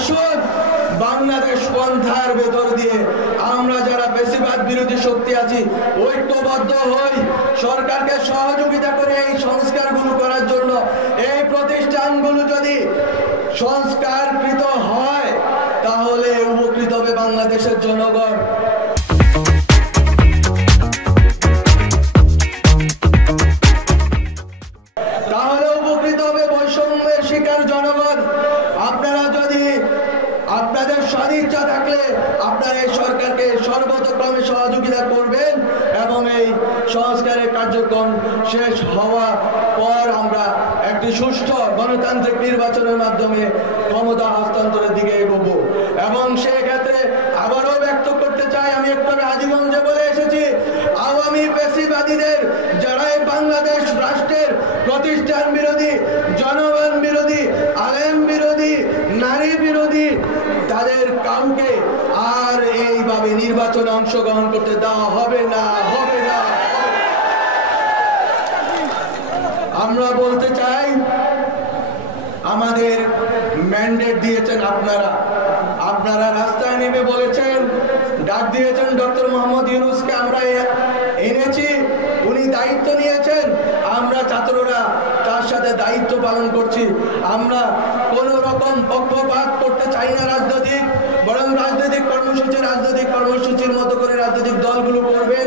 আসুন বাংলাদেশ পন্থার ভেতর দিয়ে আমরা যারা বেশিরভাগ বিরোধী শক্তি আছি ঐক্যবদ্ধ হই, সরকারকে সহযোগিতা করে এই সংস্কারগুলো করার জন্য। এই প্রতিষ্ঠানগুলো যদি সংস্কারকৃত হয় তাহলে উপকৃত হবে বাংলাদেশের জনগণ। তাহলে উপকৃত হবে বৈষম্যের শিকার জনগণ। আপনারা যদি আপনাদের সদিচ্ছা থাকলে আপনারা এই সরকারকে সর্বতোক্রমে সহযোগিতা করবেন এবং এই সংস্কারের কার্যক্রম শেষ হওয়ার পর আমরা একটি সুষ্ঠু গণতান্ত্রিক নির্বাচনের মাধ্যমে ক্ষমতা হস্তান্তরের দিকে এগোবো। এবং সেক্ষেত্রে আবারও ব্যক্ত করতে চাই, আমি একটু হাজীগঞ্জে বলে এসেছি, আওয়ামী পেশিবাদীদের যারা এই বাংলাদেশ রাষ্ট্রের প্রতিষ্ঠান বিরোধী, জনগণ বিরোধী, আলেম বিরোধী, নারী বিরোধী, তাদের কাউকে আর এইভাবে নির্বাচনে অংশগ্রহণ করতে দেওয়া হবে না, হবে না। আমরা বলতে চাই, আমাদের ম্যান্ডেট দিয়েছেন আপনারা, আপনারা রাস্তায় নেমে বলেছেন, ডাক দিয়েছেন ডক্টর মোহাম্মদ ইউনূসকে আমরা এনেছি, উনি দায়িত্ব নিয়েছেন, আমরা ছাত্ররা তার সাথে দায়িত্ব পালন করছি। আমরা কোন রকম পক্ষপাত করতে চাই না রাজনৈতিক, বরং রাজনৈতিক কর্মসূচির মতো করে রাজনৈতিক দলগুলো করবেন।